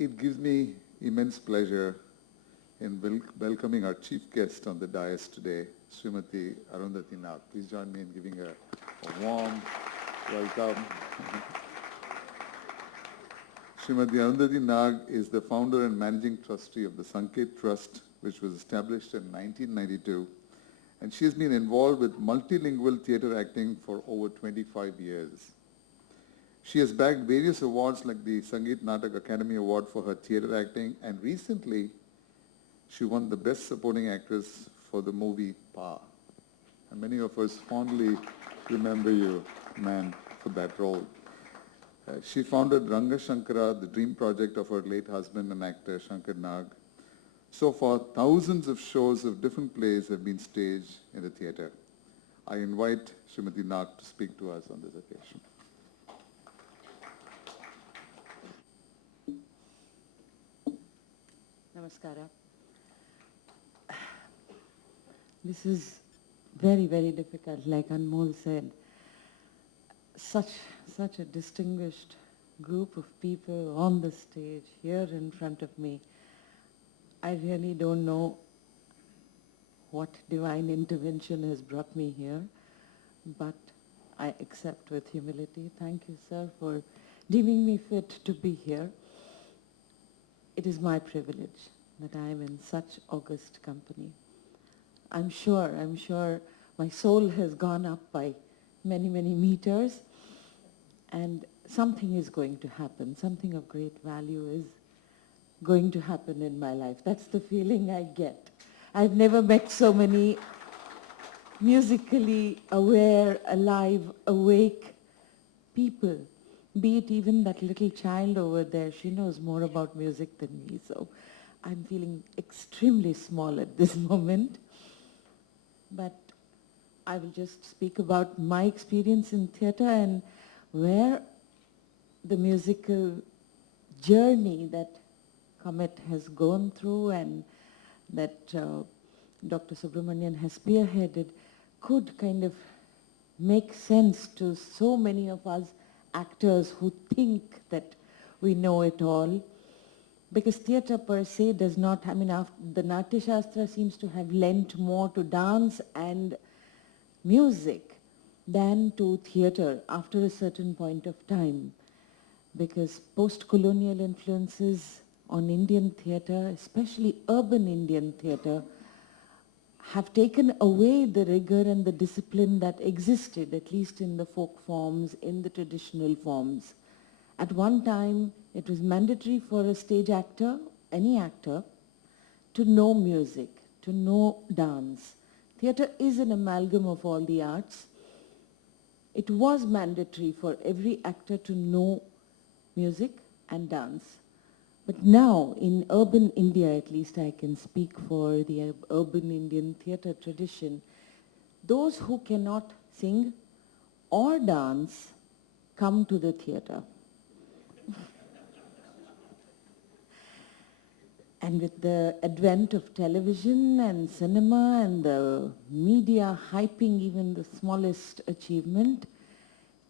It gives me immense pleasure in welcoming our chief guest on the dais today, Srimati Arundhati Nag. Please join me in giving her a warm welcome. Srimati Arundhati Nag is the founder and managing trustee of the Sanket Trust, which was established in 1992. And she has been involved with multilingual theatre acting for over 25 years. She has bagged various awards like the Sangeet Natak Academy Award for her theatre acting, and recently she won the Best Supporting Actress for the movie Pa. And many of us fondly remember you, ma'am, for that role. She founded Ranga Shankara, the dream project of her late husband and actor Shankar Nag. So far, thousands of shows of different plays have been staged in the theatre. I invite Srimati Nag to speak to us on this occasion. Namaskara. This is very, very difficult, like Anmol said. Such a distinguished group of people on the stage here in front of me. I really don't know what divine intervention has brought me here, but I accept with humility. Thank you, sir, for deeming me fit to be here. It is my privilege that I am in such august company. I'm sure my soul has gone up by many, many meters, and something is going to happen. Something of great value is going to happen in my life. That's the feeling I get. I've never met so many musically aware, alive, awake people. Be it even that little child over there, she knows more about music than me, so I'm feeling extremely small at this moment. But I will just speak about my experience in theatre and where the musical journey that Comet has gone through and that Dr. Subramanian has spearheaded could kind of make sense to so many of us actors who think that we know it all. Because theatre per se does not, the Natya Shastra seems to have lent more to dance and music than to theatre after a certain point of time. Because post-colonial influences on Indian theatre, especially urban Indian theatre, have taken away the rigor and the discipline that existed, at least in the folk forms, in the traditional forms. At one time, it was mandatory for a stage actor, any actor, to know music, to know dance. Theatre is an amalgam of all the arts. It was mandatory for every actor to know music and dance. But now, in urban India, at least I can speak for the urban Indian theatre tradition, those who cannot sing or dance come to the theatre. And with the advent of television and cinema and the media hyping even the smallest achievement,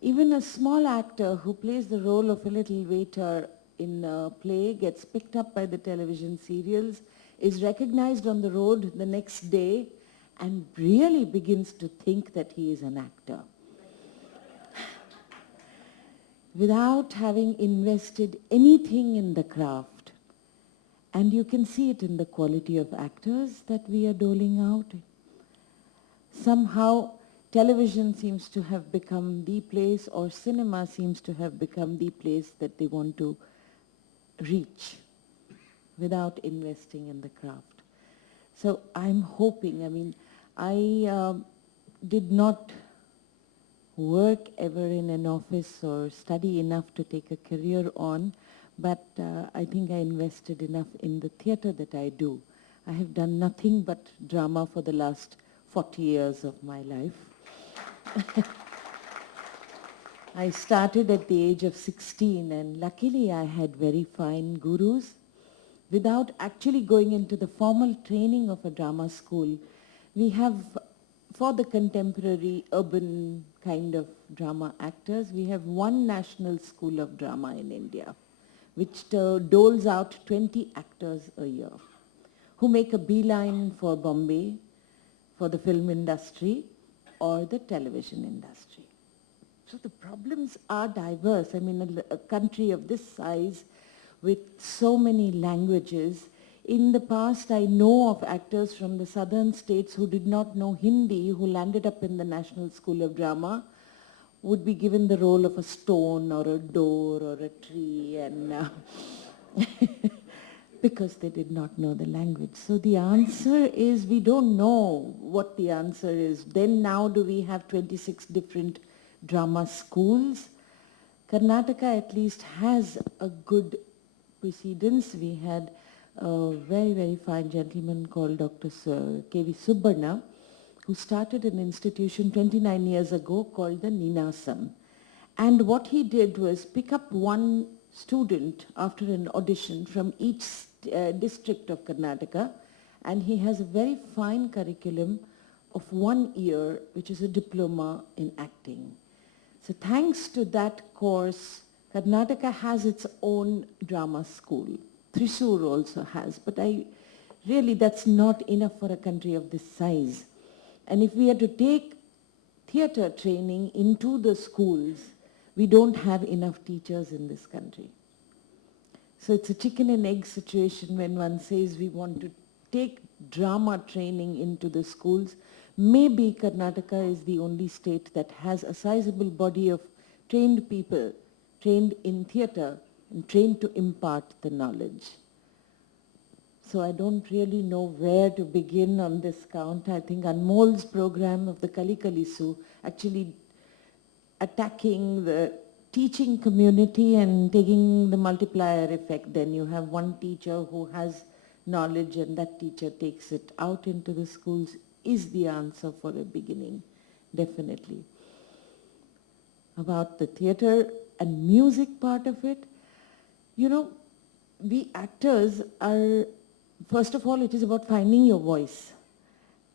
even a small actor who plays the role of a little waiter in a play gets picked up by the television serials, is recognized on the road the next day, and really begins to think that he is an actor. Without having invested anything in the craft. And you can see it in the quality of actors that we are doling out. Somehow, television seems to have become the place, or cinema seems to have become the place that they want to reach without investing in the craft. So I'm hoping, I did not work ever in an office or study enough to take a career on, but I think I invested enough in the theatre that I do. I have done nothing but drama for the last 40 years of my life. I started at the age of 16, and luckily I had very fine gurus. Without actually going into the formal training of a drama school, we have, for the contemporary urban kind of drama actors, we have one national school of drama in India, which doles out 20 actors a year who make a beeline for Bombay, for the film industry or the television industry. So the problems are diverse. I mean, a country of this size with so many languages. In the past, I know of actors from the southern states who did not know Hindi, who landed up in the National School of Drama, would be given the role of a stone or a door or a tree, and because they did not know the language. So the answer is, we don't know what the answer is. Then now do we have 26 different drama schools? Karnataka at least has a good precedence. We had a very, very fine gentleman called Dr. K.V. Subbarna, who started an institution 29 years ago called the Ninasam. And what he did was pick up one student after an audition from each district of Karnataka, and he has a very fine curriculum of 1 year, which is a diploma in acting. So thanks to that course, Karnataka has its own drama school. Thrissur also has, but that's not enough for a country of this size. And if we are to take theatre training into the schools, we don't have enough teachers in this country. So it's a chicken and egg situation when one says we want to take drama training into the schools. Maybe Karnataka is the only state that has a sizable body of trained people, trained in theatre and trained to impart the knowledge. So I don't really know where to begin on this count. I think Anmol's program of the Kali Kalisu actually attacking the teaching community and taking the multiplier effect. Then you have one teacher who has knowledge and that teacher takes it out into the schools is the answer for a beginning, definitely. About the theatre and music part of it, you know, we actors are, first of all, it is about finding your voice.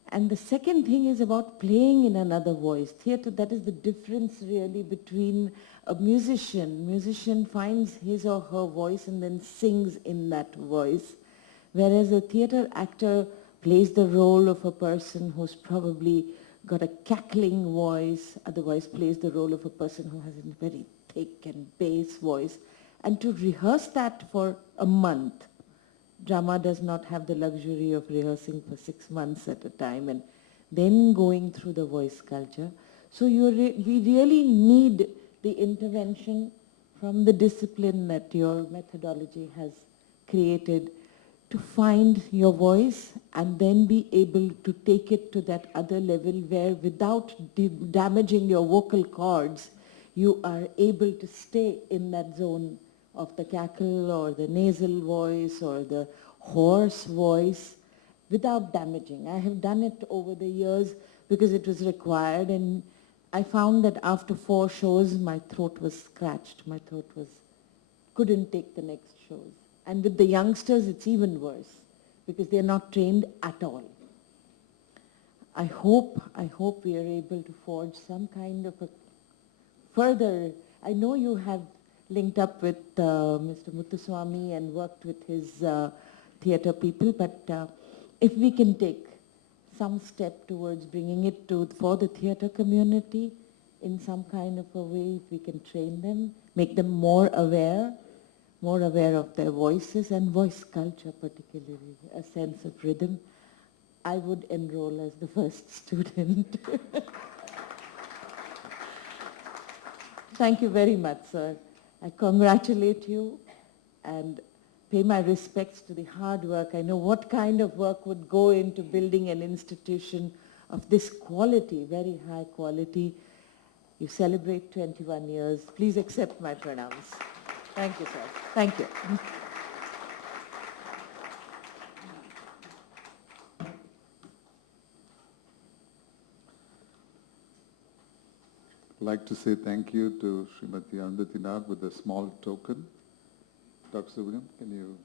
And the second thing is about playing in another voice. Theatre, that is the difference really between a musician. Musician finds his or her voice and then sings in that voice. Whereas a theatre actor plays the role of a person who's probably got a cackling voice, otherwise plays the role of a person who has a very thick and bass voice. And to rehearse that for a month, drama does not have the luxury of rehearsing for 6 months at a time and then going through the voice culture. So we really need the intervention from the discipline that your methodology has created to find your voice and then be able to take it to that other level where without damaging your vocal cords, you are able to stay in that zone of the cackle or the nasal voice or the hoarse voice without damaging. I have done it over the years because it was required, and I found that after 4 shows my throat was scratched. My throat couldn't take the next shows. And with the youngsters it's even worse because they're not trained at all. I hope we are able to forge some kind of a further, I know you have linked up with Mr. Muthuswamy and worked with his theatre people, but if we can take some step towards bringing it for the theatre community in some kind of a way, if we can train them, make them more aware of their voices and voice culture particularly, a sense of rhythm, I would enroll as the first student. Thank you very much, sir. I congratulate you and pay my respects to the hard work. I know what kind of work would go into building an institution of this quality, very high quality. You celebrate 21 years. Please accept my pranams. Thank you, sir. Thank you. I'd like to say thank you to Srimati Arundhati Nag with a small token. Dr. Subramaniam, can you